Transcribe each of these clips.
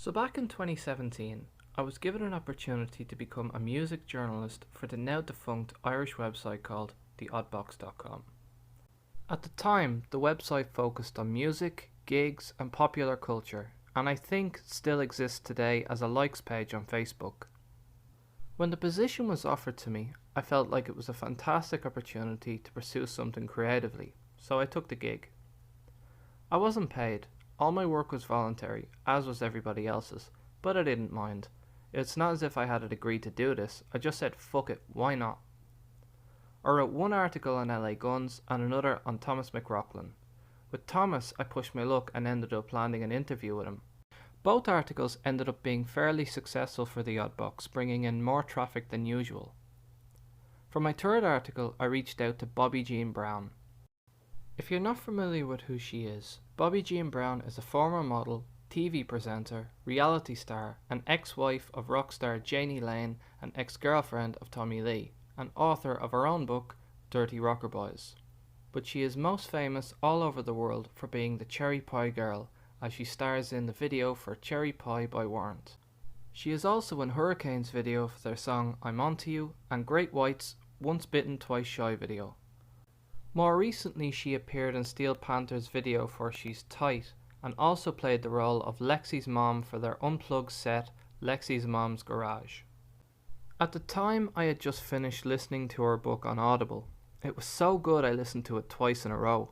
So back in 2017, I was given an opportunity to become a music journalist for the now defunct Irish website called theoddbox.com. At the time, the website focused on music, gigs and popular culture, and I think still exists today as a likes page on Facebook. When the position was offered to me, I felt like it was a fantastic opportunity to pursue something creatively, so I took the gig. I wasn't paid. All my work was voluntary, as was everybody else's, but I didn't mind. It's not as if I had agreed to do this, I just said fuck it, why not? I wrote one article on LA Guns and another on Thomas McRocklin. With Thomas, I pushed my luck and ended up landing an interview with him. Both articles ended up being fairly successful for the Oddbox, bringing in more traffic than usual. For my third article, I reached out to Bobbie Jean Brown. If you're not familiar with who she is, Bobbie Jean Brown is a former model, TV presenter, reality star, and ex-wife of rock star Jani Lane and ex-girlfriend of Tommy Lee, and author of her own book, Dirty Rocker Boys. But she is most famous all over the world for being the Cherry Pie Girl, as she stars in the video for Cherry Pie by Warrant. She is also in Hurricanes video for their song I'm Onto You and Great White's Once Bitten Twice Shy video. More recently she appeared in Steel Panther's video for She's Tight and also played the role of Lexi's mom for their unplugged set Lexi's Mom's Garage. At the time I had just finished listening to her book on Audible. It was so good I listened to it twice in a row.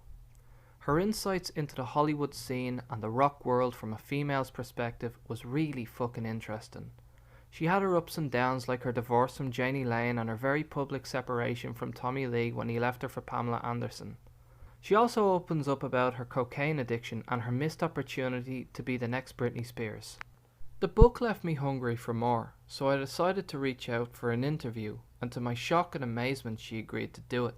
Her insights into the Hollywood scene and the rock world from a female's perspective was really fucking interesting. She had her ups and downs like her divorce from Jani Lane and her very public separation from Tommy Lee when he left her for Pamela Anderson. She also opens up about her cocaine addiction and her missed opportunity to be the next Britney Spears. The book left me hungry for more, so I decided to reach out for an interview, and to my shock and amazement she agreed to do it.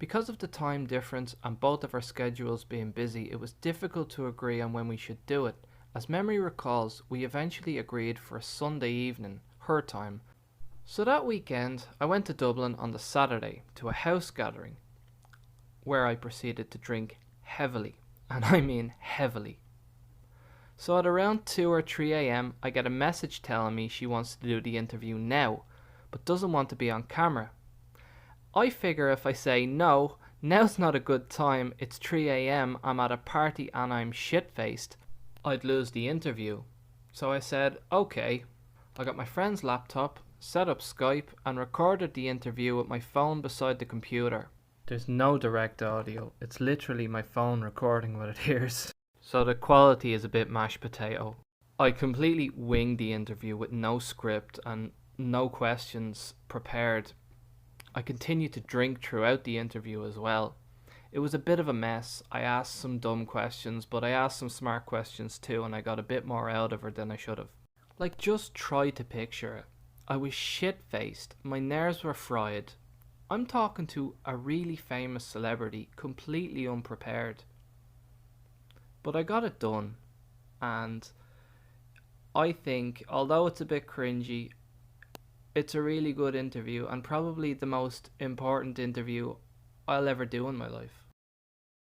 Because of the time difference and both of our schedules being busy, it was difficult to agree on when we should do it. As memory recalls, we eventually agreed for a Sunday evening, her time. So that weekend, I went to Dublin on the Saturday to a house gathering, where I proceeded to drink heavily, and I mean heavily. So at around 2 or 3 a.m, I get a message telling me she wants to do the interview now, but doesn't want to be on camera. I figure if I say no, now's not a good time, it's 3 a.m, I'm at a party and I'm shit-faced, I'd lose the interview. So I said, okay. I got my friend's laptop, set up Skype and recorded the interview with my phone beside the computer. There's no direct audio, it's literally my phone recording what it hears. So the quality is a bit mashed potato. I completely winged the interview with no script and no questions prepared. I continued to drink throughout the interview as well. It was a bit of a mess. I asked some dumb questions, but I asked some smart questions too, and I got a bit more out of her than I should have. Like, just try to picture it. I was shit-faced, my nerves were fried. I'm talking to a really famous celebrity, completely unprepared. But I got it done, and I think, although it's a bit cringy, it's a really good interview and probably the most important interview I'll ever do in my life.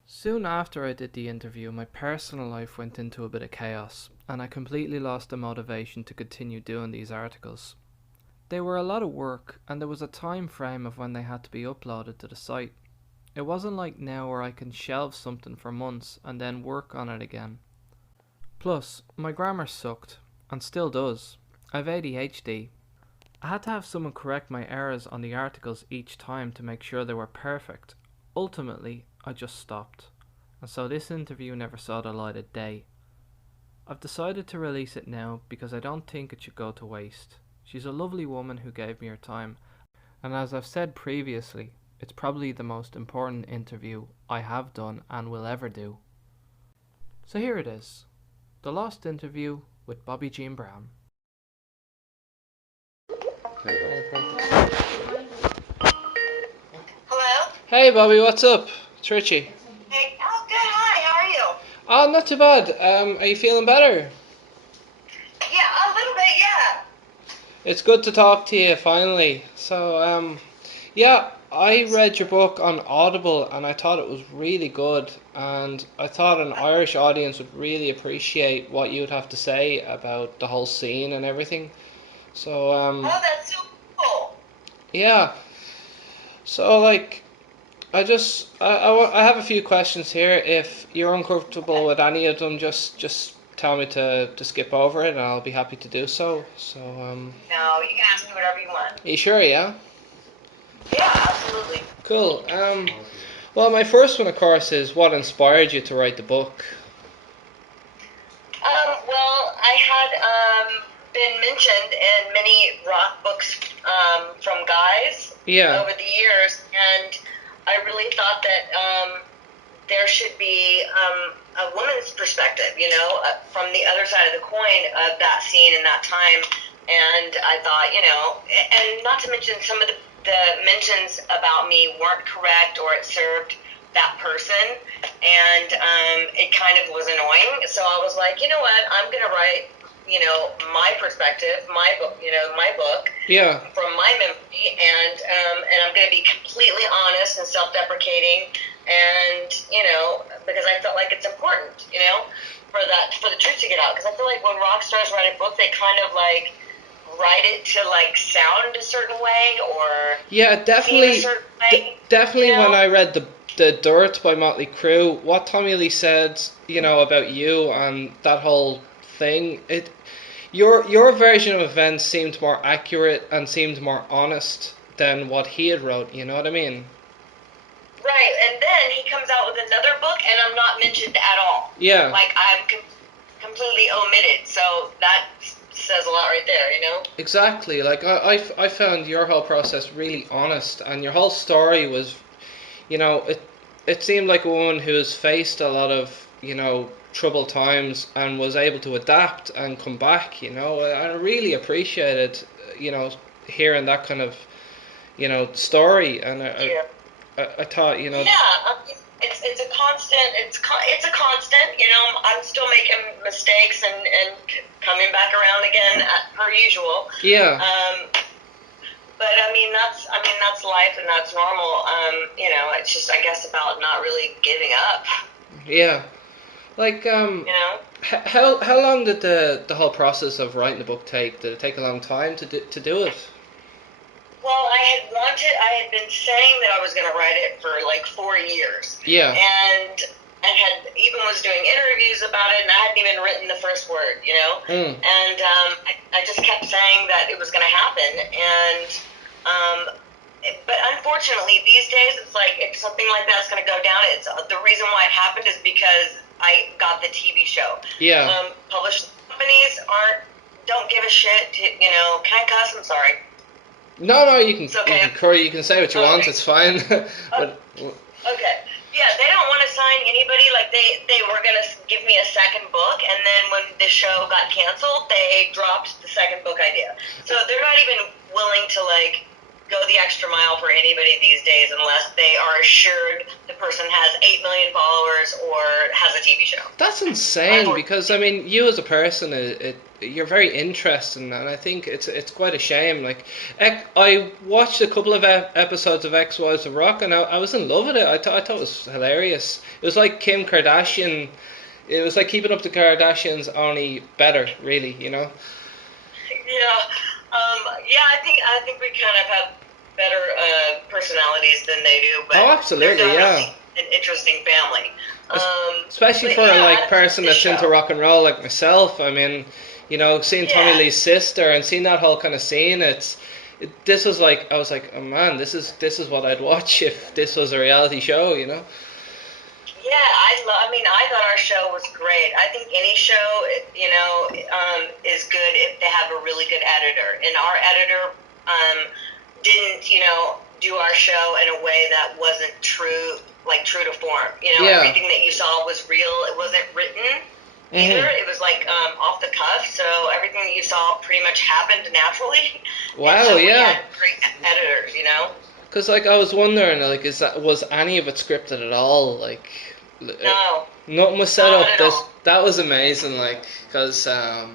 Soon after I did the interview, my personal life went into a bit of chaos and I completely lost the motivation to continue doing these articles. They were a lot of work and there was a time frame of when they had to be uploaded to the site. It wasn't like now where I can shelve something for months and then work on it again. Plus, my grammar sucked, and still does. I've ADHD. I had to have someone correct my errors on the articles each time to make sure they were perfect. Ultimately, I just stopped, and so this interview never saw the light of day. I've decided to release it now because I don't think it should go to waste. She's a lovely woman who gave me her time, and as I've said previously, it's probably the most important interview I have done and will ever do. So here it is, the lost interview with Bobbie Jean Brown. Hello? Hey Bobbie, what's up? It's Richie. Hey, oh good, hi, how are you? Oh, not too bad. Are you feeling better? Yeah, a little bit, yeah. It's good to talk to you finally. So, yeah, I read your book on Audible and I thought it was really good, and I thought an Irish audience would really appreciate what you would have to say about the whole scene and everything. So Oh, that's so cool. yeah. So like I have a few questions here. If you're uncomfortable Okay. with any of them, just tell me to skip over it and I'll be happy to do so. So No, you can ask me whatever you want. are you sure? Yeah. Yeah, absolutely. Cool. Well, my first one, of course, is what inspired you to write the book? Well, I had been mentioned in many rock books from guys Yeah. over the years, and I really thought that there should be a woman's perspective, from the other side of the coin of that scene and that time. And I thought, and not to mention some of the mentions about me weren't correct or it served that person, and it kind of was annoying. So I was like, you know what, I'm gonna write, my perspective, my book, my book Yeah. from my memory, and I'm gonna be completely honest and self-deprecating, and because I felt like it's important, for the truth to get out. Because I feel like when rock stars write a book, they kind of like write it to like sound a certain way or Yeah, seem a definitely. certain way, Definitely. When I read the Dirt by Motley Crue, what Tommy Lee said, about you and that whole thing, your version of events seemed more accurate and seemed more honest than what he had wrote. You know what I mean? Right, and then he comes out with another book, and I'm not mentioned at all. Yeah. Like I'm completely omitted. So that says a lot right there, Exactly. Like I found your whole process really honest, and your whole story was, it seemed like a woman who has faced a lot of, troubled times and was able to adapt and come back. I really appreciated, you know, hearing that kind of, story, and Thank you. I thought, Yeah, it's a constant. It's a constant. I'm still making mistakes and coming back around again per usual. yeah, But I mean that's life and that's normal. It's just I guess about not really giving up. yeah. Like, You know. how long did the whole process of writing the book take? Did it take a long time to do it? Well, I had been saying that I was going to write it for like 4 years. Yeah. And I had even was doing interviews about it, and I hadn't even written the first word. Mm. And I just kept saying that it was going to happen. And, but unfortunately, these days, it's like if something like that's going to go down, it's the reason why it happened is because I got the TV show. Yeah. Publishing companies don't give a shit. Can I cuss? I'm sorry. No, you can It's okay. you can say what you want. It's fine. But Okay. Yeah, they don't want to sign anybody. Like they were gonna give me a second book, and then when the show got canceled, they dropped the second book idea. So they're not even willing to like go the extra mile for anybody these days unless they are assured the person has 8 million followers or has a TV show. that's insane because I mean, you as a person, you're very interesting, and I think it's quite a shame. Like, I watched a couple of episodes of Ex Wives of Rock, and I was in love with it. I thought it was hilarious. It was like Kim Kardashian. It was like Keeping Up the Kardashians, only better, really. Yeah. I think we kind of have better personalities than they do, but Oh, they're absolutely, definitely yeah. an interesting family. Especially But for a yeah, like person the that's into show. rock and roll like myself. I mean, seeing Tommy Yeah, Lee's sister and seeing that whole kind of scene, this was like I was like, oh man, this is what I'd watch if this was a reality show. yeah. I thought our show was great. I think any show, is good if they have a really good editor. And our editor didn't, do our show in a way that wasn't true, like true to form. Yeah. Everything that you saw was real. It wasn't written either. Mhm. It was like off the cuff. So everything that you saw pretty much happened naturally. And Wow. so we Yeah. had great editors. Because like I was wondering, like, was any of it scripted at all? Like, No, nothing was set not up. at all. That was amazing. Like, because I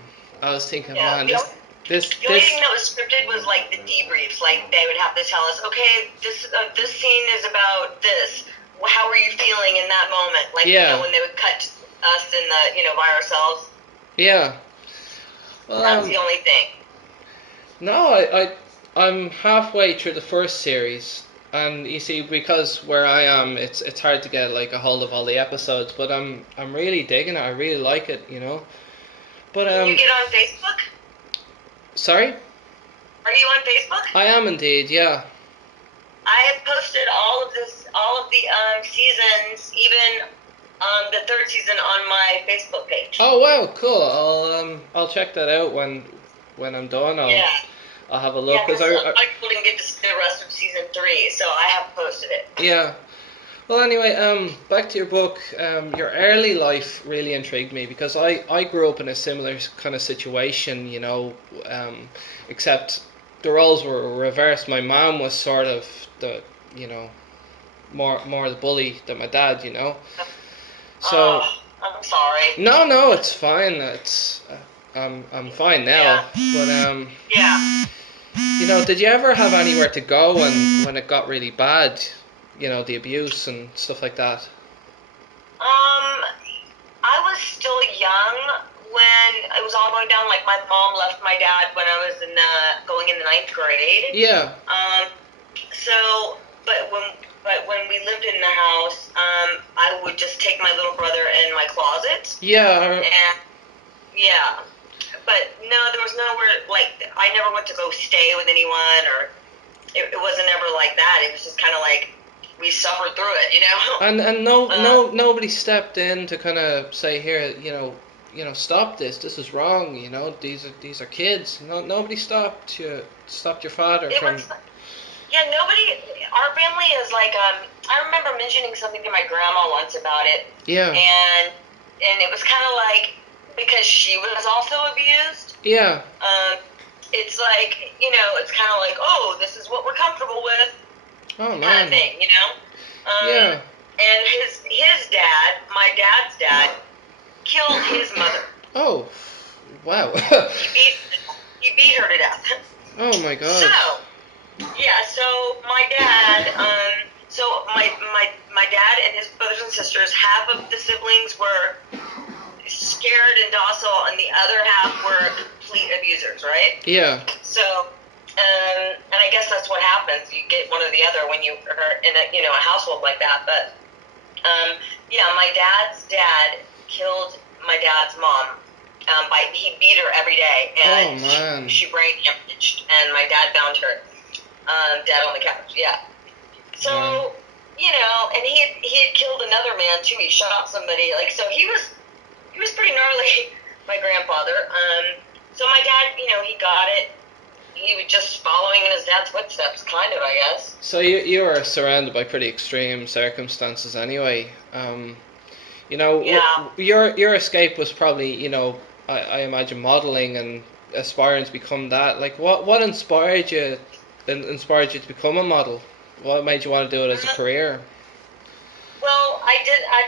was thinking, Yeah, man, the this. The only thing that was scripted was like the debriefs. Like they would have to tell us, okay, this scene is about this. How are you feeling in that moment? Like when they would cut us in the by ourselves. Yeah. Well, that's the only thing. No, I'm halfway through the first series, and you see, because where I am, it's hard to get like a hold of all the episodes. But I'm really digging it. I really like it, But Can you get on Facebook? Sorry? Are you on Facebook? I am indeed, yeah. I have posted all of the seasons, even the third season, on my Facebook page. Oh wow, cool. I'll check that out when I'm done. I'll have a look, because I didn't get to see the rest of season 3, so I have posted it. Yeah. Well, anyway, back to your book. Your early life really intrigued me, because I grew up in a similar kind of situation, except the roles were reversed. My mom was sort of the, more the bully than my dad, So. I'm sorry. No, it's fine. I'm fine now. Yeah. But did you ever have anywhere to go when it got really bad? The abuse and stuff like that. I was still young when it was all going down. Like my mom left my dad when I was going in the 9th grade. Yeah. So, but when we lived in the house, I would just take my little brother in my closet. Yeah. Yeah. But no, there was nowhere, like, I never went to go stay with anyone, or it wasn't ever like that. It was just kind of like we suffered through it, And nobody stepped in to kind of say, here, stop this. This is wrong. These are kids. Nobody stopped your father from. Nobody. Our family is like, I remember mentioning something to my grandma once about it. Yeah. And it was kind of like, because she was also abused. Yeah. It's like, it's kind of like, oh, this is what we're comfortable with. Oh, man. Kind of thing, Yeah. And his dad, my dad's dad, killed his mother. Oh, wow. he beat her to death. Oh my God. So my dad, my dad and his brothers and sisters, half of the siblings were scared and docile, and the other half were complete abusers, right? Yeah. So, and I guess that's what happens. You get one or the other when you are in a household like that. But my dad's dad killed my dad's mom. He beat her every day, and she brain damaged, and my dad found her dead on the couch. Yeah. So and he had killed another man too. He shot somebody. So he was pretty gnarly. My grandfather. So my dad, he got it. He was just following in his dad's footsteps, kind of, I guess. So you were surrounded by pretty extreme circumstances, anyway. Your escape was probably, I imagine, modeling and aspiring to become that. Like, what inspired you to become a model? What made you want to do it as a career? Well, I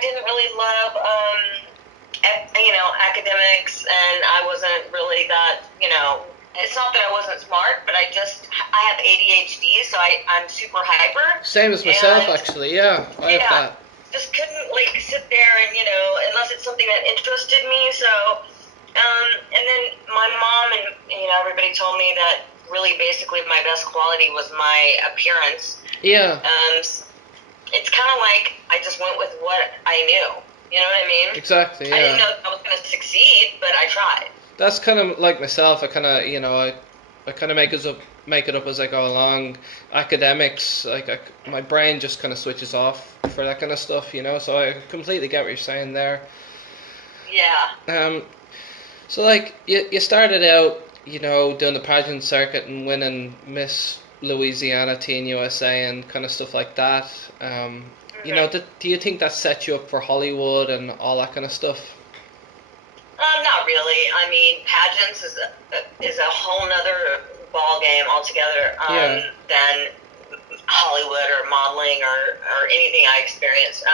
didn't really love academics, and I wasn't really that, it's not that I wasn't smart, but I have ADHD, so I'm super hyper. Same as myself, actually. Yeah, I have that. Just couldn't sit there and unless it's something that interested me. So, and then my mom and everybody told me that really basically my best quality was my appearance. Yeah. It's kind of like I just went with what I knew. You know what I mean? Exactly. Yeah. I didn't know if I was going to succeed, but I tried. That's kind of like myself. I kind of I kind of make it up as I go along. Academics, my brain just kind of switches off for that kind of stuff, So I completely get what you're saying there. Yeah. So you started out, doing the pageant circuit and winning Miss Louisiana, Teen USA, and kind of stuff like that. Do you think that set you up for Hollywood and all that kind of stuff? Not really. I mean, pageants is a whole nother ball game altogether than Hollywood or modeling or anything I experienced.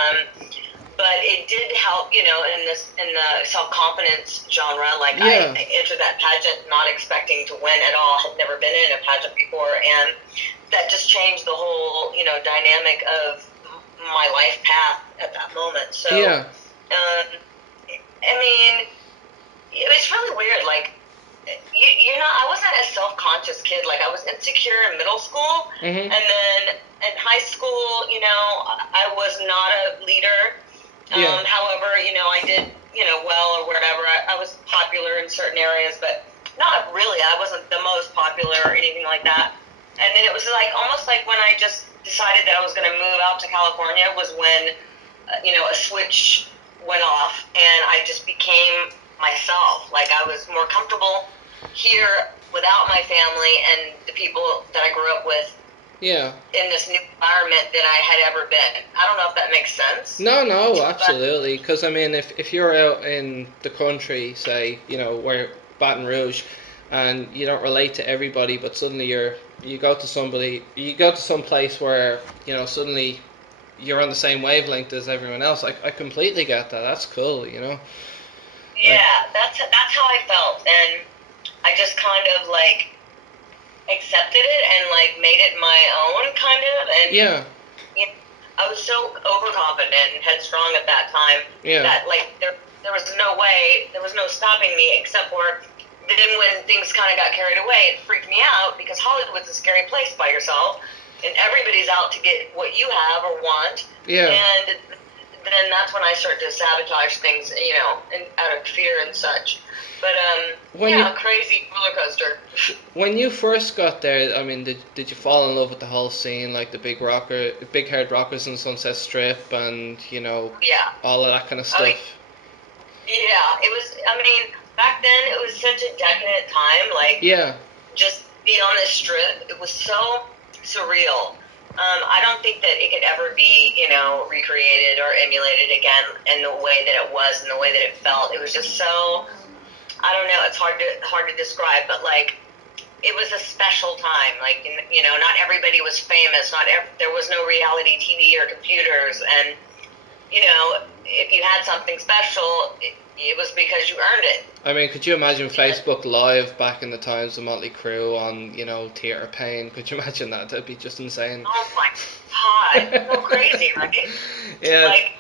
But but it did help, in the self-confidence genre. Like, Yeah. I entered that pageant not expecting to win at all, had never been in a pageant before, and that just changed the whole, dynamic of my life path at that moment. So, Yeah. I mean, it's really weird. Like, I wasn't a self-conscious kid. Like, I was insecure in middle school, Mm-hmm. and then in high school, I was not a leader. Yeah. However, I did, well or whatever. I was popular in certain areas, but not really. I wasn't the most popular or anything like that. And then it was like almost like when I just decided that I was going to move out to California was when, a switch went off and I just became myself. Like, I was more comfortable here without my family and the people that I grew up with. Yeah. In this new environment than I had ever been. I don't know if that makes sense. No, absolutely. Because I mean, if you're out in the country, say, where Baton Rouge, and you don't relate to everybody, but suddenly you go to some place where suddenly you're on the same wavelength as everyone else. I completely get that. That's cool. Yeah, that's how I felt, and I just kind of like accepted it and like made it my own, kind of. And Yeah. I was so overconfident and headstrong at that time that like there was no way, there was no stopping me, except for then when things kind of got carried away, it freaked me out because Hollywood's a scary place by yourself, and everybody's out to get what you have or want. Yeah. And then that's when I started to sabotage things, and out of fear and such. But a crazy roller coaster. When you first got there, I mean, did you fall in love with the whole scene, like the big haired rockers in Sunset Strip, and all of that kind of stuff? Yeah, it was. I mean, back then it was such a decadent time. Like, just be on this strip. It was so surreal. I don't think that it could ever be, recreated or emulated again in the way that it was and the way that it felt. It was just so. I don't know. It's hard to describe, but like, it was a special time. Like, not everybody was famous. There was no reality TV or computers, and if you had something special, it was because you earned it. I mean, could you imagine Facebook Live back in the times of Motley Crue on, Theatre Pain? Could you imagine that? That'd be just insane. Oh my God, so crazy, right? Yeah. Like,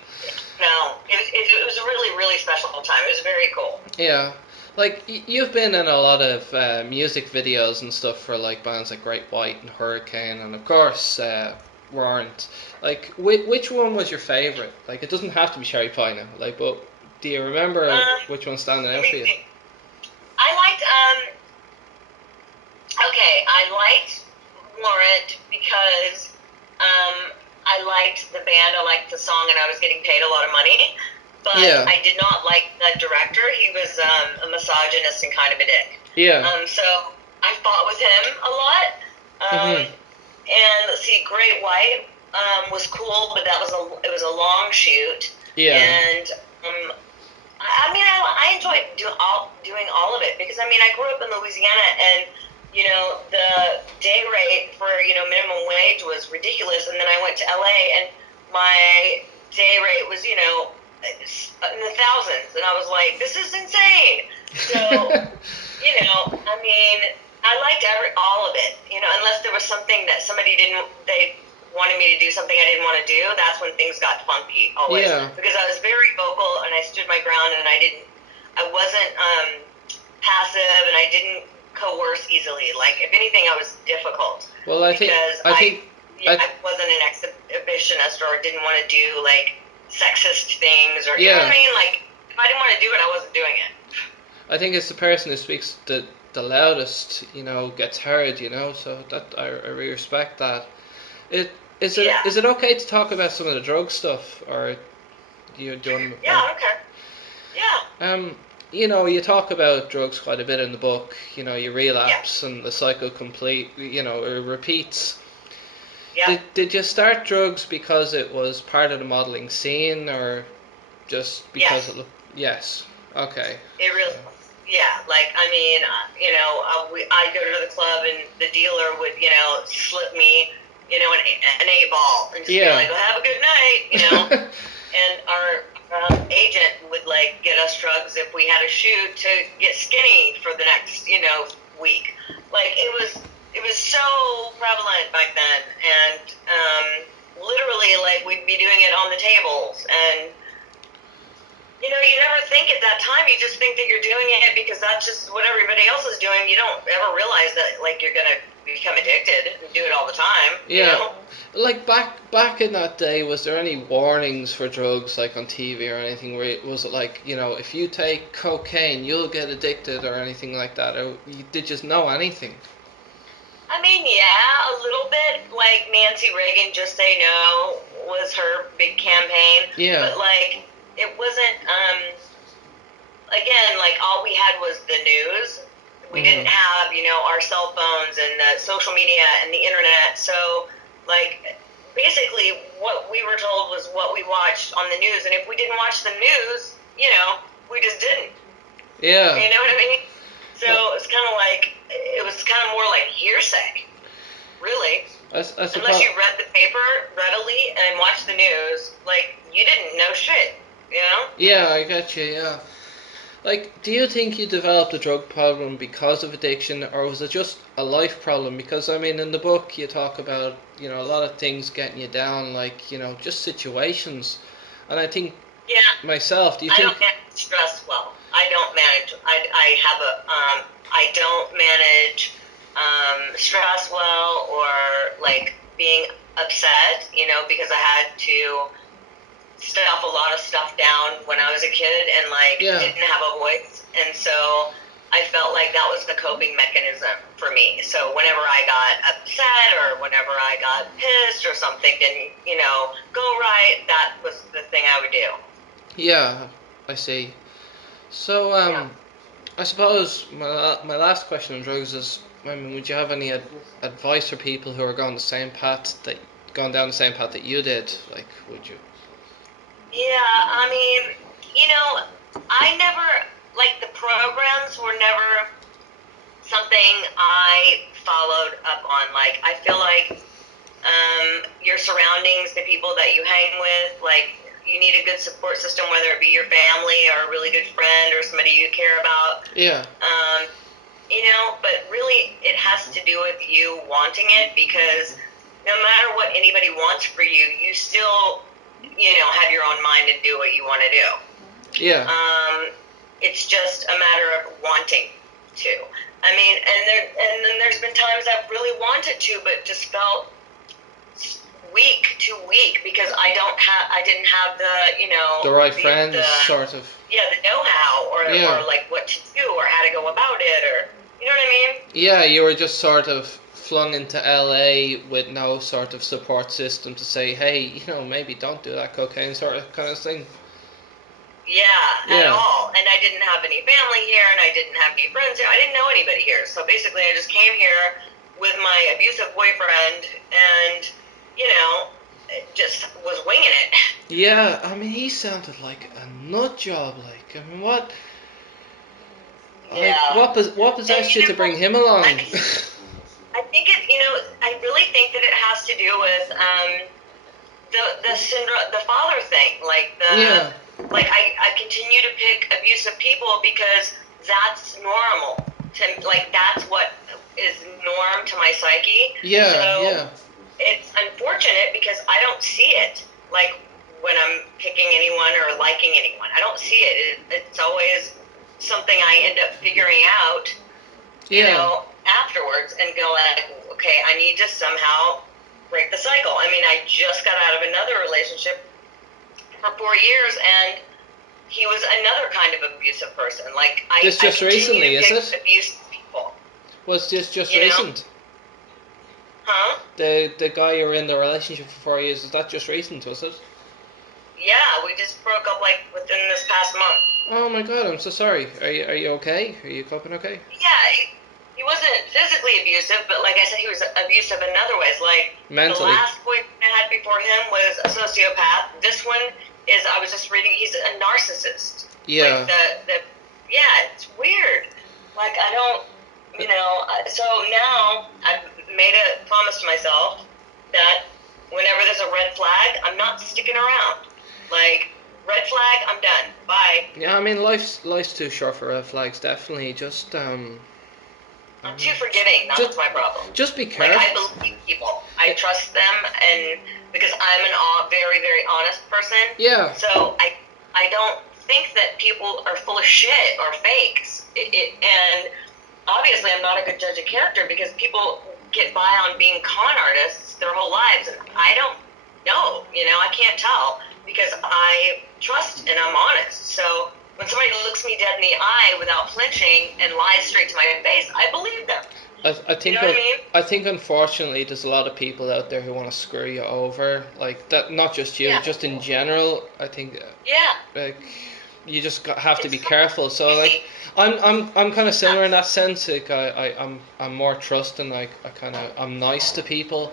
no, it was a really, really special time. It was very cool. Yeah. Like, you've been in a lot of music videos and stuff for, like, bands like Great White and Hurricane, and of course, Warrant. Like, which one was your favourite? Like, it doesn't have to be Cherry Pie now. Like, but do you remember which one's standing out for you? I liked, I liked Warrant because I liked the band, I liked the song, and I was getting paid a lot of money. But I did not like the director. He was a misogynist and kind of a dick. Yeah. So I fought with him a lot. And let's see, Great White was cool, but it was a long shoot. Yeah. And I mean, I enjoyed doing all of it because I mean, I grew up in Louisiana, and the day rate for minimum wage was ridiculous, and then I went to LA, and my day rate was in the thousands, and I was like, this is insane. So I mean, I liked all of it, unless there was something that they wanted me to do something I didn't want to do. That's when things got funky always. Yeah. Because I was very vocal and I stood my ground, and I wasn't passive, and I didn't coerce easily. Like, if anything, I was difficult. Well, I think I wasn't an exhibitionist or didn't want to do like sexist things or you know what I mean. Like, if I didn't want to do it, I wasn't doing it. I think it's the person who speaks the loudest, gets heard. So that I really respect that. Is it okay to talk about some of the drug stuff, or do you want? Yeah, okay. Yeah. You talk about drugs quite a bit in the book. You relapse and the cycle complete. It repeats. Yeah. Did you start drugs because it was part of the modeling scene, or just because it looked? Yes. Okay. It really. Yeah, like, I mean, I'd go to the club and the dealer would, slip me, an 8-ball and just be like, well, have a good night, and our like get us drugs if we had a shoot to get skinny for the next, week. Like it was so prevalent back then, and literally like we'd be doing it on the tables, and you never think at that time. You just think that you're doing it because that's just what everybody else is doing. You don't ever realize that like you're gonna become addicted and do it all the time. Yeah. Like back in that day, was there any warnings for drugs like on TV or anything? Was it like, if you take cocaine, you'll get addicted or anything like that? Or did you know anything? I mean, yeah, a little bit. Like Nancy Reagan, Just Say No was her big campaign. Yeah. But like, it wasn't. Again, like all we had was the news. We didn't have, our cell phones and the social media and the internet. So, like, basically, what we were told was what we watched on the news. And if we didn't watch the news, we just didn't. Yeah. You know what I mean? So it was kind of more like hearsay, really. Unless you read the paper readily and watched the news, like, you didn't know shit, Yeah, I got you, yeah. Like, do you think you developed a drug problem because of addiction, or was it just a life problem? Because, I mean, in the book you talk about, a lot of things getting you down, like, just situations. And I think, myself, do you think... I don't manage stress well. I don't manage stress well, or, like, being upset, because I had to stuff a lot of stuff down when I was a kid and didn't have a voice, and so I felt like that was the coping mechanism for me. So whenever I got upset or whenever I got pissed or something didn't go right, that was the thing I would do. Yeah, I see. So I suppose my last question on drugs is, I mean, would you have any advice for people who are going down the same path that you did? Like, would you? Yeah, I mean, I never, like, the programs were never something I followed up on. Like, I feel like your surroundings, the people that you hang with, like, you need a good support system, whether it be your family or a really good friend or somebody you care about. Yeah. But really it has to do with you wanting it, because no matter what anybody wants for you, you still have your own mind and do what you want to do. Yeah. It's just a matter of wanting to. I mean, and then there's been times I've really wanted to, but just felt weak because I didn't have the right friends, sort of. Yeah, the know-how or like what to do or how to go about it, or you know what I mean? Yeah, you were just sort of flung into LA with no sort of support system to say, hey, maybe don't do that cocaine sort of kind of thing. Yeah, at all. And I didn't have any family here, and I didn't have any friends here. I didn't know anybody here. So basically I just came here with my abusive boyfriend and, just was winging it. Yeah, I mean, he sounded like a nut job. Like, I mean, what? Yeah. What possessed you to bring him along? I think I really think that it has to do with the syndrome, the father thing. Like I continue to pick abusive people because that's normal. That's what is norm to my psyche. Yeah, so it's unfortunate because I don't see it. Like when I'm picking anyone or liking anyone, I don't see it. It's always something I end up figuring out, afterwards, and go like, okay, I need to somehow break the cycle. I mean, I just got out of another relationship for 4 years, and he was another kind of abusive person. Like, I just recently, is it? Abusive people. Was this just recent? Huh? The guy you were in the relationship for 4 years, is that just recent, was it? Yeah, we just broke up like within this past month. Oh my god, I'm so sorry. Are you okay? Are you coping okay? Yeah, he wasn't physically abusive, but like I said, he was abusive in other ways. Like, mentally. The last boyfriend I had before him was a sociopath. This one is, I was just reading, he's a narcissist. Yeah. Like it's weird. Like, I don't, so now I've made a promise to myself that whenever there's a red flag, I'm not sticking around. Like, red flag, I'm done. Bye. Yeah, I mean, life's too short for red flags. Definitely, just I'm too forgiving. That's my problem. Just be Like, careful. I believe people. I trust them, and because I'm very, very honest person. Yeah. So I don't think that people are full of shit or fakes. And obviously, I'm not a good judge of character because people get by on being con artists their whole lives, and I don't know. I can't tell because I trust and I'm honest. So when somebody looks me dead in the eye without flinching and lies straight to my face, I believe them. I think You know what I mean? I think unfortunately there's a lot of people out there who want to screw you over, like that. Not just you, Yeah. just in general. I think Yeah. like you just have to be careful. So like I'm kind of similar in that sense. Like I'm more trusting. Like I'm nice to people.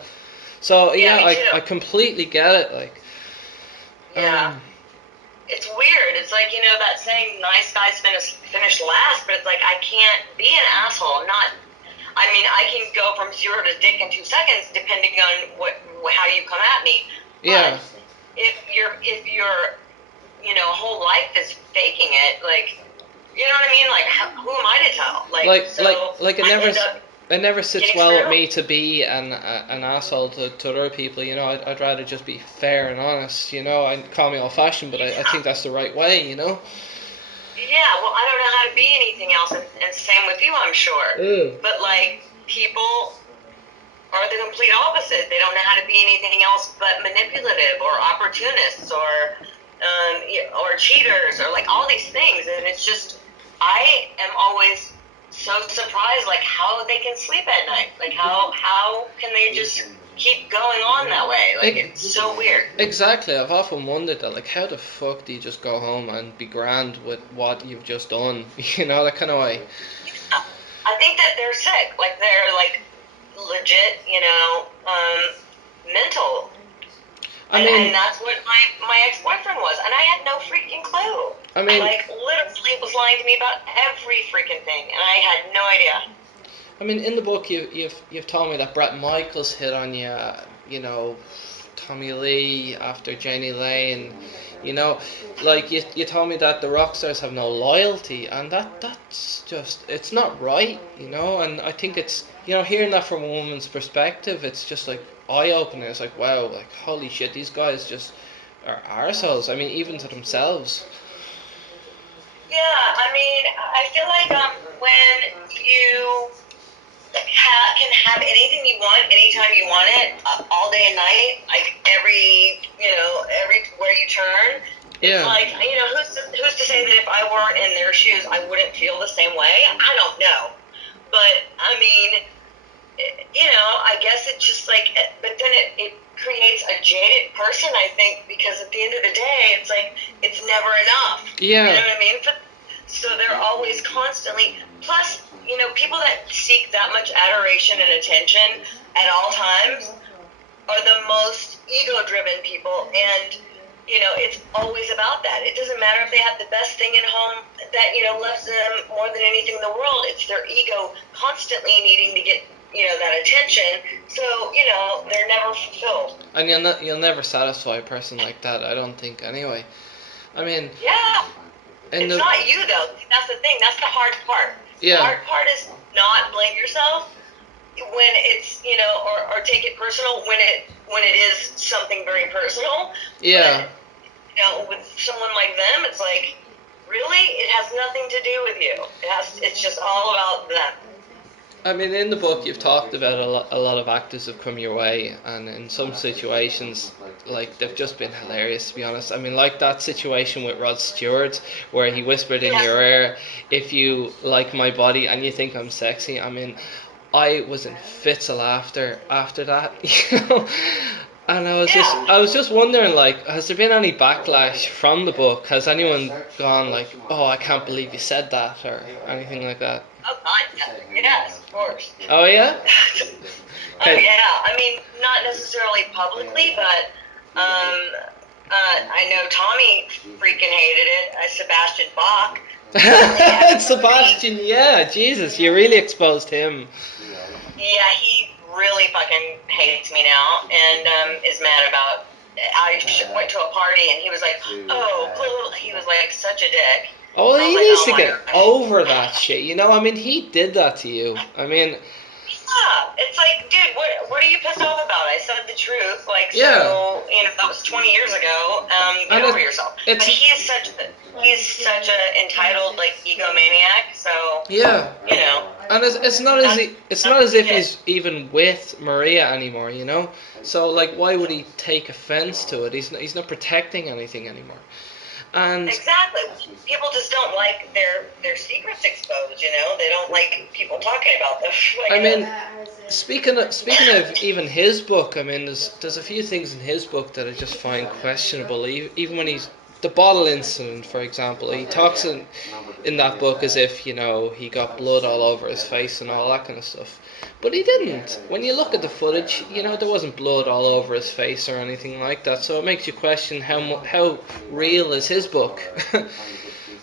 So Yeah, me too. I completely get it. Like Yeah. It's weird. It's like, that saying, nice guys finish last, but it's like, I can't be an asshole. I can go from 0 to dick in 2 seconds, depending on how you come at me. yeah. But if your whole life is faking it, like, you know what I mean? Like, who am I to tell? It never sits getting well screwed with up. me to be an asshole to other people. I'd rather just be fair and honest. I call me old fashioned, but I think that's the right way. Yeah, well, I don't know how to be anything else, and same with you, I'm sure. But, like, people are the complete opposite. They don't know how to be anything else but manipulative or opportunists or cheaters or, like, all these things. And it's just, I am always so surprised, like, how they can sleep at night. Like, how can they just keep going on that way? Like, it's so weird. Exactly. I've often wondered that. Like, how the fuck do you just go home and be grand with what you've just done? That kind of way. I think that they're sick. Like, they're, like, legit, mental. And that's what my ex-boyfriend was. And I had no freaking clue. Like, literally was lying to me about every freaking thing. And I had no idea. I mean, in the book, you've told me that Bret Michaels hit on you, Tommy Lee after Janie Lane, like you told me that the rock stars have no loyalty, and that's just, it's not right, and I think it's, hearing that from a woman's perspective, it's just like eye-opening. It's like, wow, like, holy shit, these guys just are arseholes, I mean, even to themselves. Yeah, I feel like when you can have anything you want anytime you want it, all day and night, like everywhere you turn. It's like, who's to say that if I weren't in their shoes, I wouldn't feel the same way? I don't know. But, I guess it's just like, but then it creates a jaded person, I think, because at the end of the day, it's like, it's never enough. Yeah. You know what I mean? So they're always constantly, plus, people that seek that much adoration and attention at all times are the most ego-driven people, and, it's always about that. It doesn't matter if they have the best thing at home that, loves them more than anything in the world. It's their ego constantly needing to get, that attention, so, they're never fulfilled. And you'll never satisfy a person like that, I don't think, anyway. I mean... Yeah. It's not you, though. That's the thing. That's the hard part. Yeah. The hard part is not blame yourself when it's, or take it personal when it is something very personal. Yeah. But, with someone like them, it's like, really? It has nothing to do with you. It's just all about them. I mean, in the book, you've talked about a lot of actors have come your way, and in some situations, like, they've just been hilarious, to be honest. I mean, like that situation with Rod Stewart, where he whispered in your ear, if you like my body and you think I'm sexy. I mean, I was in fits of laughter after that, And I was just wondering, like, has there been any backlash from the book? Has anyone gone like, oh, I can't believe you said that, or anything like that? Oh, God, yes, of course. Oh, yeah? Oh, yeah. I mean, not necessarily publicly, but I know Tommy freaking hated it. Sebastian Bach. Sebastian, yeah, Jesus, you really exposed him. Yeah, he really fucking hates me now and is mad about I went to a party and he was like, oh, blah, blah, blah. He was like such a dick. Oh, well, I was he like, needs oh to my get God. over that shit, you know? I mean, he did that to you. I mean, Yeah, it's like, dude, what are you pissed off about? I said the truth, like, yeah. so, you know, that was 20 years ago. Get over yourself. But he is such a entitled, like, egomaniac. So, yeah. you know, And it's not as if he's even with Maria anymore, you know. So like, why would he take offense to it? He's not protecting anything anymore. And exactly, people just don't like their secrets exposed. You know, they don't like people talking about them. Like, I mean, speaking of even his book, I mean, there's a few things in his book that I just find questionable. Even when he's the bottle incident, for example, he talks in that book as if, you know, he got blood all over his face and all that kind of stuff. But he didn't. When you look at the footage, you know, there wasn't blood all over his face or anything like that. So it makes you question how real is his book.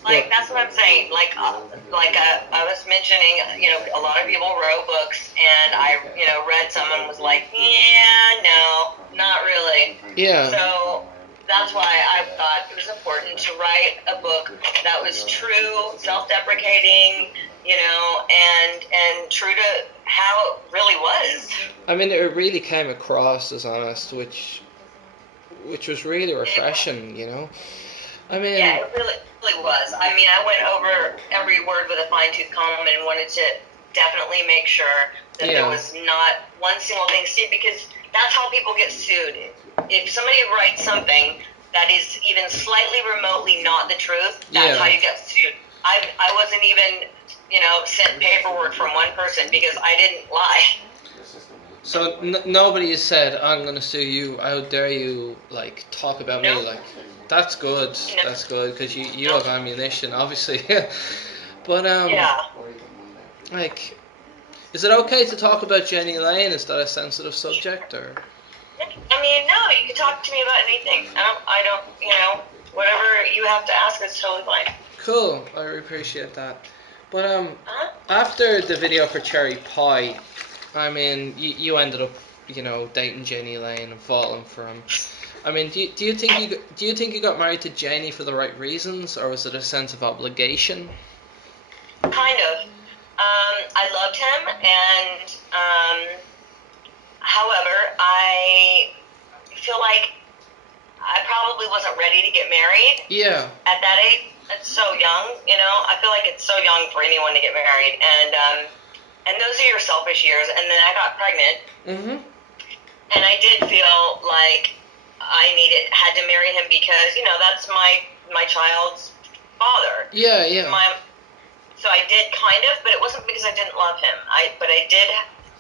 like, that's what I'm saying. I was mentioning, you know, a lot of people wrote books, and I, you know, read some and was like, yeah, no, not really. Yeah. So that's why I thought it was important to write a book that was true, self-deprecating, you know, and true to how it really was. I mean, it really came across as honest, which was really refreshing, you know. I mean, Yeah, it really was. I mean, I went over every word with a fine-tooth comb and wanted to definitely make sure that there was not one single thing sued, because that's how people get sued. If somebody writes something that is even slightly remotely not the truth, that's how you get sued. I wasn't even, you know, sent paperwork from one person because I didn't lie. So nobody has said, I'm going to sue you, how dare you, like, talk about me, like, that's good, that's good, because you have ammunition, obviously. But, Yeah. like, is it okay to talk about Jenny Lane? Is that a sensitive subject, or? I mean, no, you can talk to me about anything. I don't, you know, whatever you have to ask is totally fine. Cool, I really appreciate that. But, Uh-huh. after the video for Cherry Pie, I mean, you ended up, you know, dating Jenny Lane and falling for him. I mean, do you think you got married to Jenny for the right reasons, or was it a sense of obligation? Kind of. I loved him, and however, I feel like I probably wasn't ready to get married. Yeah. At that age, it's so young, you know. I feel like it's so young for anyone to get married, and those are your selfish years. And then I got pregnant, and I did feel like I had to marry him because, you know, that's my child's father. Yeah, yeah. So I did kind of, but it wasn't because I didn't love him. But I did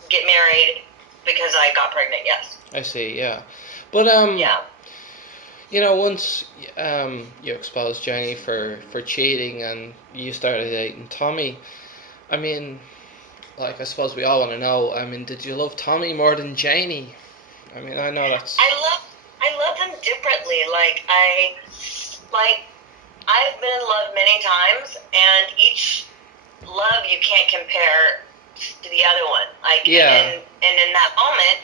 get married because I got pregnant. Yes. I see. Yeah, but Yeah. you know, once you exposed Jenny for cheating and you started dating Tommy, I mean, like, I suppose we all want to know. I mean, did you love Tommy more than Janie? I mean, I know that's. I love them differently. I've been in love many times, and each love you can't compare to the other one. Like, Yeah. and in that moment,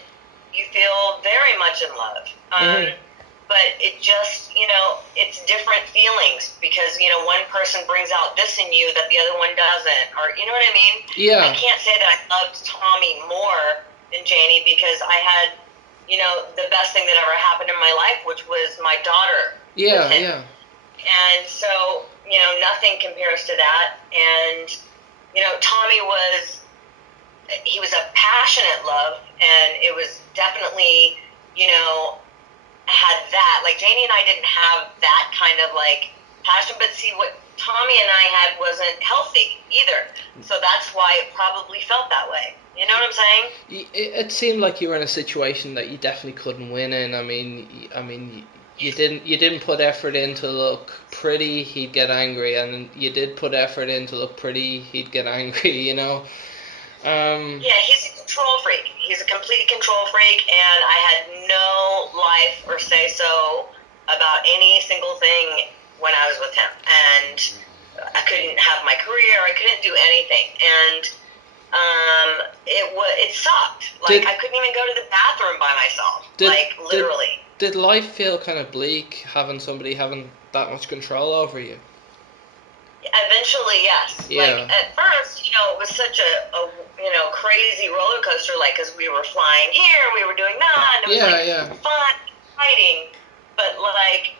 you feel very much in love. But it just, you know, it's different feelings because, you know, one person brings out this in you that the other one doesn't, or, you know what I mean? Yeah. I can't say that I loved Tommy more than Janie because I had, you know, the best thing that ever happened in my life, which was my daughter. Yeah, yeah. And so, you know, nothing compares to that. And, you know, Tommy he was a passionate love, and it was definitely, you know, had that. Like, Janie and I didn't have that kind of, like, passion, but see, what Tommy and I had wasn't healthy either. So that's why it probably felt that way. You know what I'm saying? It seemed like you were in a situation that you definitely couldn't win in. I mean, you didn't put effort in to look pretty, he'd get angry, and you did put effort in to look pretty, he'd get angry. You know. Yeah, he's a control freak. He's a complete control freak, and I had no life or say so about any single thing when I was with him. And I couldn't have my career. I couldn't do anything. And it sucked. Like, I couldn't even go to the bathroom by myself. Like, literally. did life feel kind of bleak having somebody having that much control over you? Eventually, yes. Yeah. Like at first, it was such a crazy roller coaster. Like, because we were flying here, we were doing that, and it was fun, exciting. But like,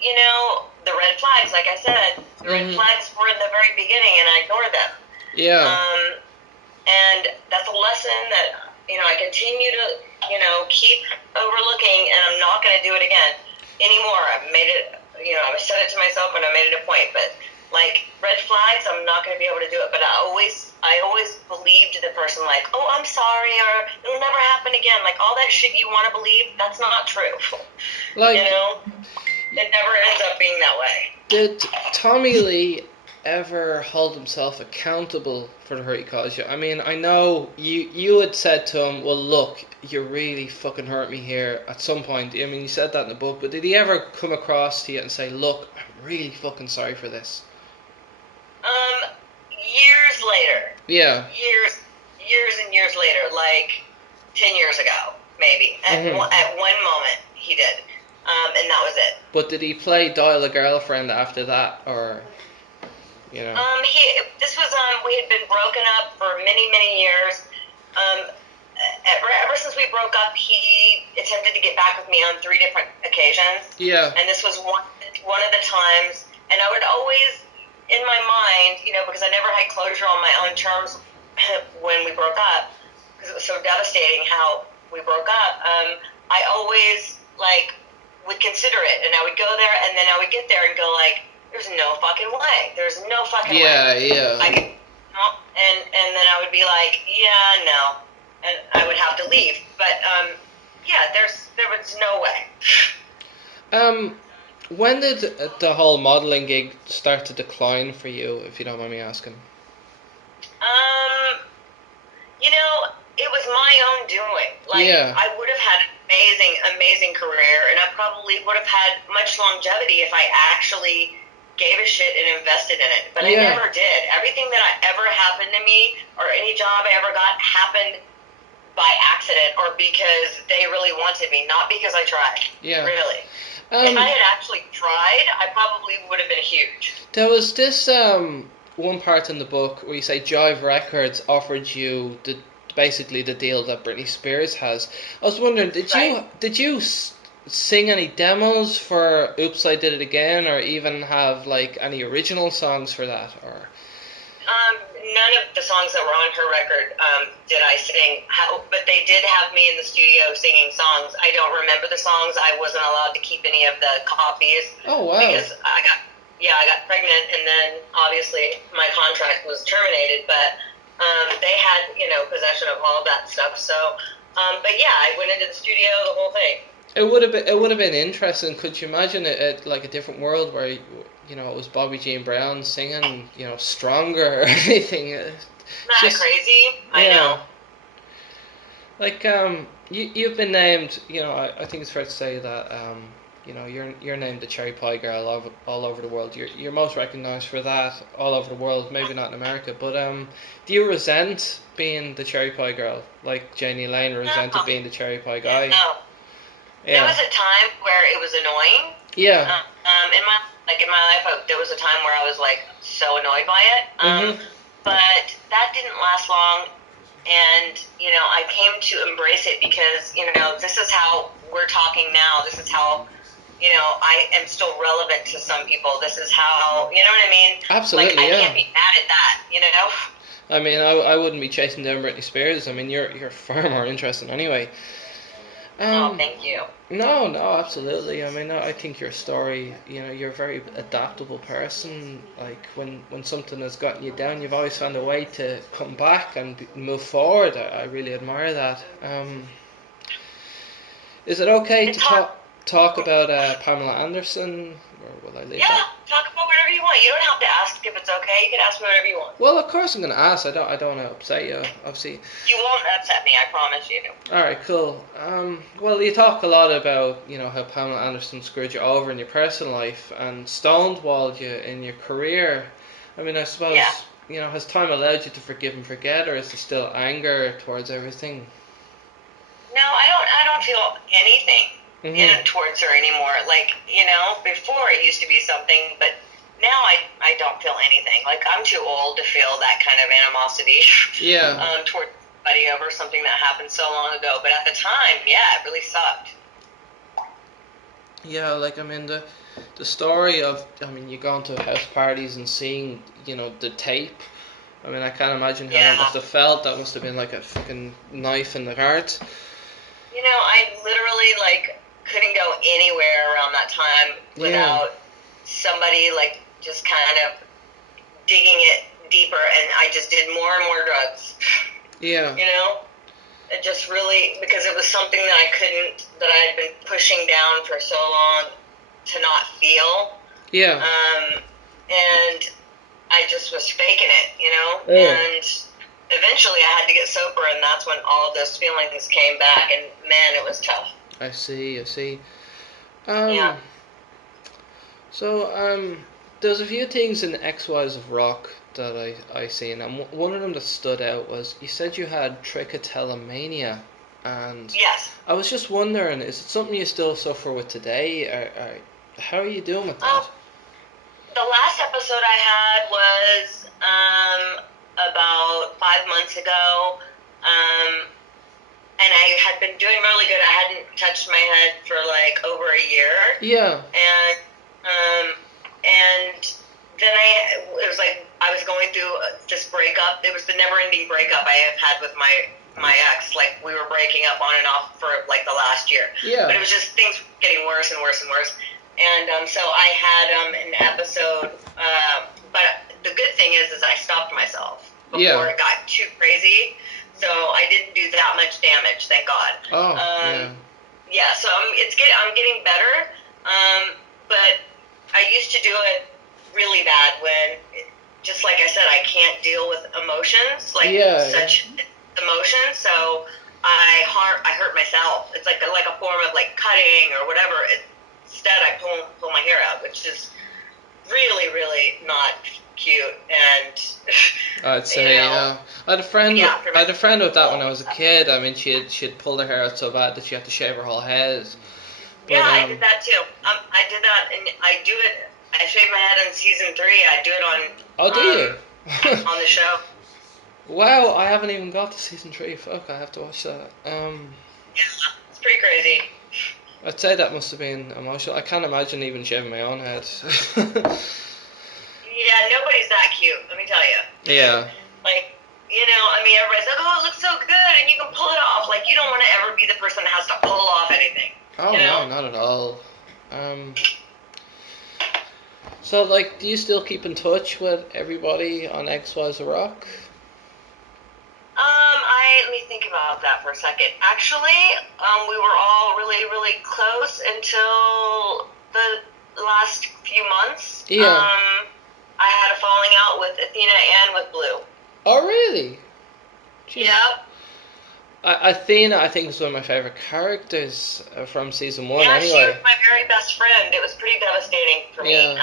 the red flags. Like I said, the red flags were in the very beginning, and I ignored them. Yeah. And that's a lesson that I continue to keep overlooking, and I'm not going to do it again anymore. I've made it. I said it to myself, and I made it a point. But like red flags, I'm not going to be able to do it. But I always believed the person, like, oh, I'm sorry, or it'll never happen again. Like all that shit you want to believe, that's not true. Like, it never ends up being that way. Did Tommy Lee ever hold himself accountable for the hurt he caused you? I mean, I know you had said to him, well, look, you really fucking hurt me here at some point. I mean, you said that in the book, but did he ever come across to you and say, look, I'm really fucking sorry for this? Years later. Yeah. Years and years later, like 10 years ago, maybe. At one moment, he did. And that was it. But did he play Dial a Girlfriend after that, or, This was, we had been broken up for many, many years. Ever since we broke up, he attempted to get back with me on 3 different occasions. Yeah. And this was one of the times, and I would always, in my mind, because I never had closure on my own terms when we broke up, because it was so devastating how we broke up, I always, like, would consider it, and I would go there, and then I would get there and go, like, there's no fucking way. There's no fucking way. Yeah. And then I would be like, yeah, no. And I would have to leave. But, there was no way. When did the whole modelling gig start to decline for you, if you don't mind me asking? It was my own doing. Like, I would have had an amazing career, and I probably would have had much longevity if I actually gave a shit and invested in it. But I never did. Everything that ever happened to me, or any job I ever got, happened by accident or because they really wanted me, not because I tried. Yeah. Really. If I had actually tried, I probably would have been huge. There was this one part in the book where you say Jive Records offered you basically the deal that Britney Spears has. I was wondering, did you sing any demos for Oops, I Did It Again, or even have like any original songs for that, or? None of the songs that were on her record did I sing, but they did have me in the studio singing songs. I don't remember the songs. I wasn't allowed to keep any of the copies. Oh, wow. Because I got pregnant, and then obviously my contract was terminated, but they had, possession of all of that stuff. So, but yeah, I went into the studio, the whole thing. It would have been interesting. Could you imagine it like a different world where it was Bobbie Jean Brown singing, Stronger or anything? Not crazy. I know. Like you've been named. I think it's fair to say that you're named the Cherry Pie Girl all over the world. You're most recognized for that all over the world. Maybe not in America, but do you resent being the Cherry Pie Girl like Janie Lane resented being the Cherry Pie guy? No. Yeah. There was a time where it was annoying. Yeah. In my life, there was a time where I was like so annoyed by it. But that didn't last long, and I came to embrace it because this is how we're talking now. This is how I am still relevant to some people. This is how what I mean. Absolutely. Like, I can't be mad at that. I mean, I wouldn't be chasing down Britney Spears. I mean, you're far more interesting anyway. Oh, thank you. No, absolutely. I mean, I think your story, you're a very adaptable person. Like, when something has gotten you down, you've always found a way to come back and move forward. I really admire that. Is it okay to talk about Pamela Anderson, or will I leave that? Talk about whatever you want. You don't have to ask if it's okay. You can ask me whatever you want. Well, of course I'm going to ask. I don't want to upset you, obviously. You won't upset me, I promise you. Alright, cool. Well, you talk a lot about, how Pamela Anderson screwed you over in your personal life and stonewalled you in your career. I mean, I suppose, has time allowed you to forgive and forget, or is there still anger towards everything? No, I don't feel anything in towards her anymore. Like, you know, before it used to be something, but now I don't feel anything. Like, I'm too old to feel that kind of animosity towards somebody over something that happened so long ago. But at the time, yeah, it really sucked. Yeah, like, I mean, the story of, I mean, you going to house parties and seeing, you know, the tape. I mean, I can't imagine how that must have felt. That must have been like a fucking knife in the heart. You know, I literally, like, couldn't go anywhere around that time without somebody, like, just kind of digging it deeper, and I just did more and more drugs. Yeah. You know? It just really, because it was something that I had been pushing down for so long to not feel. Yeah. And I just was faking it, you know? And eventually I had to get sober, and that's when all of those feelings came back, and man, it was tough. I see. Yeah. So, there's a few things in X-Wise of Rock that I seen, and one of them that stood out was you said you had trichotillomania, and yes. I was just wondering, is it something you still suffer with today, or how are you doing with that? The last episode I had was about 5 months ago, and I had been doing really good. I hadn't touched my head for like over a year. Yeah. And then it was like I was going through this breakup. It was the never-ending breakup I have had with my ex. Like, we were breaking up on and off for like the last year. Yeah. But it was just things getting worse and worse and worse. And so I had an episode. But the good thing is I stopped myself before it got too crazy. So I didn't do that much damage, thank God. Oh, yeah. So I'm getting better. But I used to do it really bad when, just like I said, I can't deal with emotions, like such emotions. So I hurt myself. It's like a form of like cutting or whatever. Instead, I pull my hair out, which is really, really not cute. And I'd say, I had a friend. I had a friend with that when I was a kid. I mean, she'd pulled her hair out so bad that she had to shave her whole head. But, I did that too. I did that, and I do it. I shaved my head in season 3. I do it on. Oh, do you? On the show. Wow, I haven't even got to season 3. Fuck, I have to watch that. Yeah, it's pretty crazy. I'd say that must have been emotional. I can't imagine even shaving my own head. Yeah, nobody's that cute, let me tell you. Yeah. Like, you know, I mean, everybody's like, oh, it looks so good, and you can pull it off. Like, you don't want to ever be the person that has to pull off anything. Oh, you know? No, not at all. So, like, do you still keep in touch with everybody on X-Wise Rock? Let me think about that for a second. Actually, we were all really, really close until the last few months. Yeah. I had a falling out with Athena and with Blue. Oh, really? Jeez. Yep. Athena, I think, is one of my favorite characters from season 1. Yeah, anyway. she was my very best friend. It was pretty devastating for me.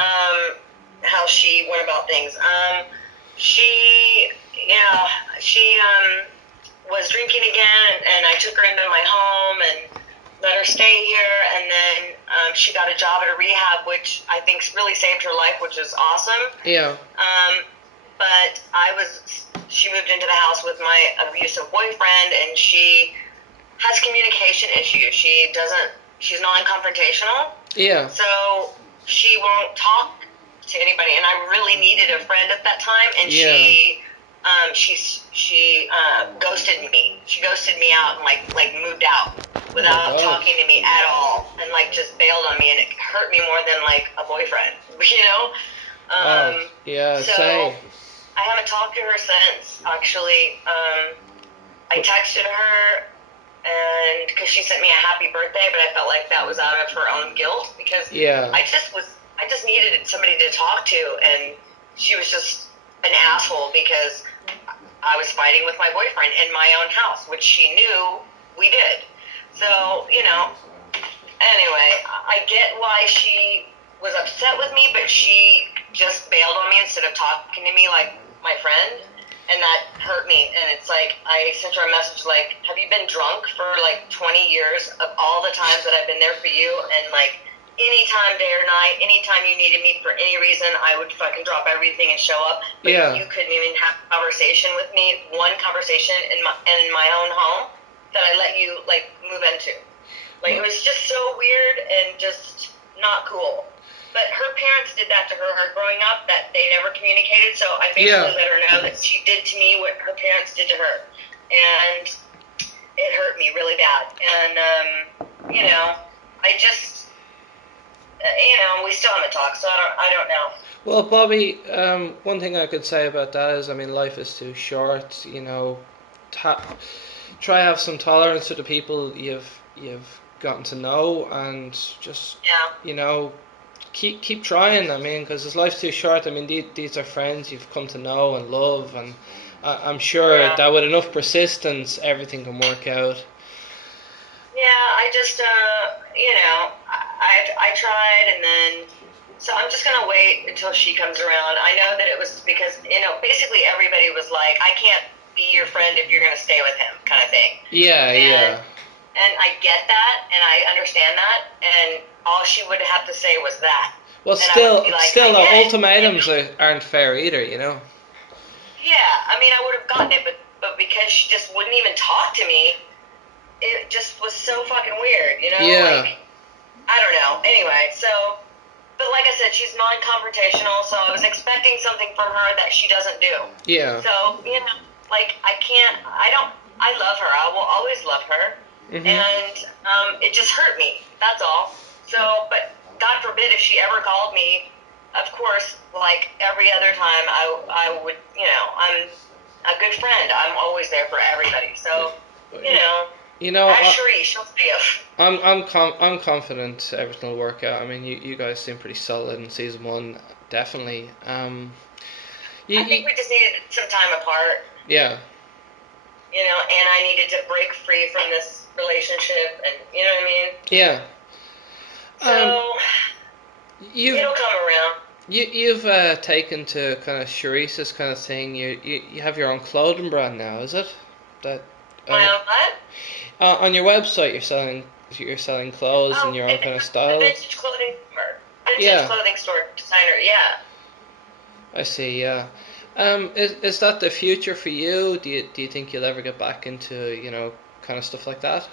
How she went about things. She was drinking again, and I took her into my home and let her stay here, and then she got a job at a rehab, which I think really saved her life, which is awesome. Yeah. But she moved into the house with my abusive boyfriend, and she has communication issues. She's non-confrontational. Yeah. So she won't talk to anybody, and I really needed a friend at that time, and she ghosted me. She ghosted me out and like moved out without talking to me at all, and like just bailed on me, and it hurt me more than like a boyfriend, you know. So I haven't talked to her since. Actually, I texted her, and because she sent me a happy birthday, but I felt like that was out of her own guilt, because I just needed somebody to talk to, and she was just an asshole because I was fighting with my boyfriend in my own house, which she knew we did. So, you know, anyway, I get why she was upset with me, but she just bailed on me instead of talking to me like my friend. and that hurt me. And it's like, I sent her a message like, have you been drunk for like 20 years of all the times that I've been there for you? And like, anytime, day or night, anytime you needed me for any reason, I would fucking drop everything and show up. But you couldn't even have a conversation with me, one conversation in my own home that I let you like move into. Like, it was just so weird and just not cool. But her parents did that to her growing up, that they never communicated, so I basically let her know that she did to me what her parents did to her. And it hurt me really bad. And, you know, I just, you know, we still haven't talked, so I don't know. Well, Bobbie, one thing I could say about that is, I mean, life is too short, you know, try have some tolerance for the people you've gotten to know, and just, you know, keep trying. I mean, because life's too short. I mean, these are friends you've come to know and love, and I'm sure that with enough persistence, everything can work out. Yeah, I just, you know, I tried, and then, so I'm just going to wait until she comes around. I know that it was because, you know, basically everybody was like, I can't be your friend if you're going to stay with him, kind of thing. And I get that, and I understand that, and all she would have to say was that. Well, and still, like, the ultimatums aren't fair either, you know? Yeah, I mean, I would have gotten it, but because she just wouldn't even talk to me, it just was so fucking weird, you know? Yeah. Like, I don't know. Anyway, so, but like I said, she's non-confrontational, so I was expecting something from her that she doesn't do. Yeah. So, you know, like, I love her. I will always love her. Mm-hmm. And it just hurt me. That's all. So, but God forbid if she ever called me, of course, like every other time, I would, you know, I'm a good friend. I'm always there for everybody. So, you know, Asherie, she'll see us. I'm confident everything will work out. I mean, you guys seem pretty solid in season 1, definitely. I think we just needed some time apart. Yeah. You know, and I needed to break free from this relationship, and you know what I mean? Yeah. So, it'll come around. You've taken to kind of Sharice's kind of thing. You have your own clothing brand now, is it? That my own what? On your website, you're selling clothes in your own kind of style. Vintage clothing store. Vintage clothing store designer. Yeah. I see. Yeah. Is that the future for you? Do you think you'll ever get back into, you know, kind of stuff like that?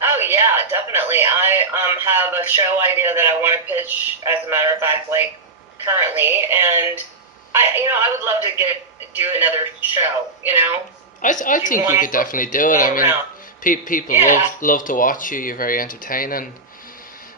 Oh yeah, definitely. I have a show idea that I want to pitch, as a matter of fact, like currently, and I would love to do another show. You know. I think you could definitely do it. I mean, people love to watch you. You're very entertaining.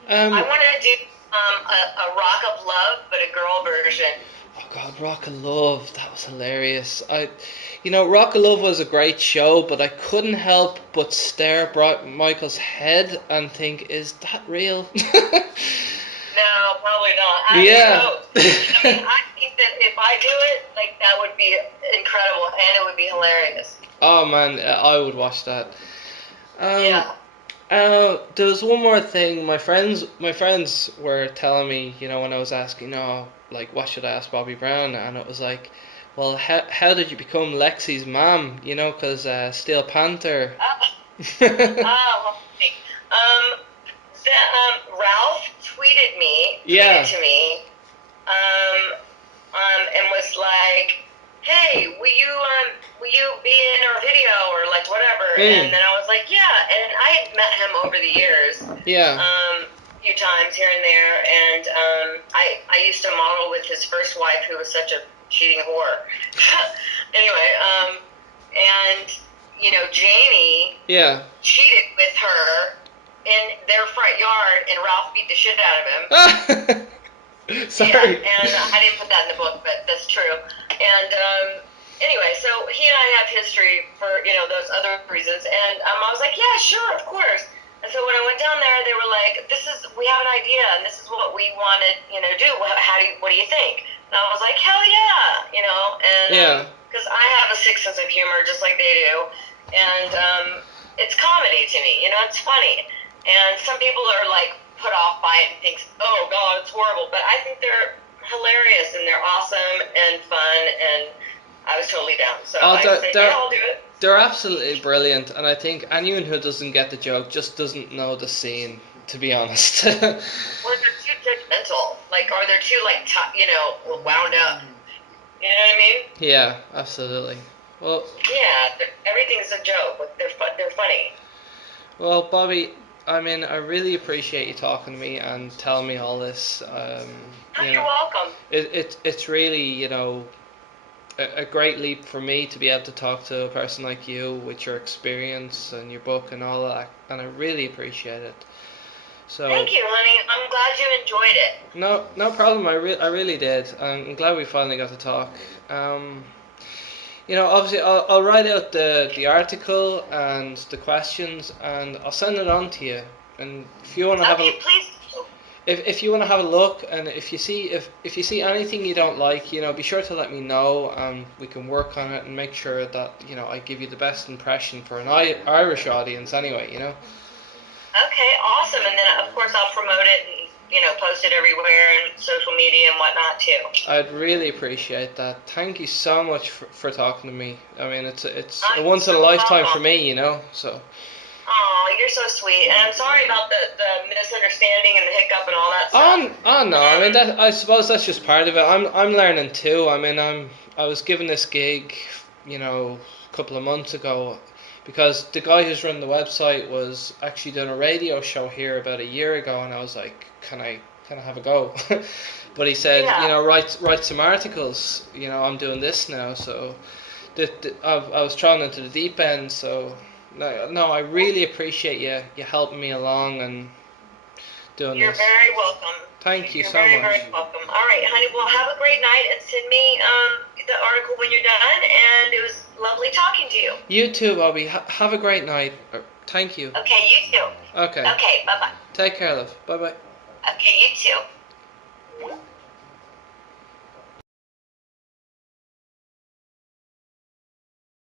I want to do a Rock of Love, but a girl version. Oh God, Rock of Love, that was hilarious. Rock of Love was a great show, but I couldn't help but stare at Michael's head and think, is that real? No, probably not. I think that if I do it, like, that would be incredible, and it would be hilarious. Oh man, I would watch that. Yeah. There was one more thing. My friends were telling me, when I was asking, like, what should I ask Bobbie Brown? And it was like, well, how did you become Lexi's mom? Because Steel Panther. Ralph tweeted me to me, and was like, hey, will you be in our video or like whatever? And then I was like, yeah. And I had met him over the years. Yeah. A few times here and there, and I used to model with his first wife, who was such a cheating whore. Anyway, and Jamie cheated with her in their front yard, and Ralph beat the shit out of him. Sorry. Yeah, and I didn't put that in the book, but that's true. And anyway, so he and I have history for those other reasons, and I was like, yeah, sure, of course. And so when I went down there, they were like, we have an idea, and this is what we want to do. What do you think? And I was like, hell yeah, and because I have a sick sense of humor, just like they do, and it's comedy to me, it's funny. And some people are like put off by it and think, oh God, it's horrible. But I think they're hilarious and they're awesome and fun, and I was totally down. So Oh, I said, yeah, I'll do it. They're absolutely brilliant, and I think anyone who doesn't get the joke just doesn't know the scene, to be honest. Or they're too judgmental, like, or they're too like, wound up. You know what I mean? Yeah, absolutely. Well, yeah, everything's a joke, but they're funny. Well, Bobbie, I mean, I really appreciate you talking to me and telling me all this. You're welcome. It's really, a great leap for me to be able to talk to a person like you with your experience and your book and all that, and I really appreciate it. So thank you, honey. I'm glad you enjoyed it. No problem. I really did. I'm glad we finally got to talk. Obviously, I'll write out the article and the questions, and I'll send it on to you. And if you want to have please. If you want to have a look, and if you see anything you don't like, be sure to let me know, and we can work on it and make sure that I give you the best impression for an Irish audience. Anyway, Okay, awesome. And then of course I'll promote it and post it everywhere and social media and whatnot too. I'd really appreciate that. Thank you so much for talking to me. I mean, it's a once in a lifetime for me, So. Oh, you're so sweet, and I'm sorry about the misunderstanding and the hiccup and all that stuff. Oh no, I mean I suppose that's just part of it. I'm learning too. I mean, I was given this gig, a couple of months ago, because the guy who's running the website was actually doing a radio show here about a year ago, and I was like, can I have a go? But he said, write some articles. I'm doing this now, so I was thrown into the deep end. So no, I really appreciate you helping me along and doing You're this. You're very welcome. Thank you You're so much. You're very welcome. All right, honey. Well, have a great night, and send me the article when you're done. And it was lovely talking to you. You too, Bobbie. Have a great night. Thank you. Okay, you too. Okay. Okay, bye bye. Take care, love. Bye bye. Okay, you too.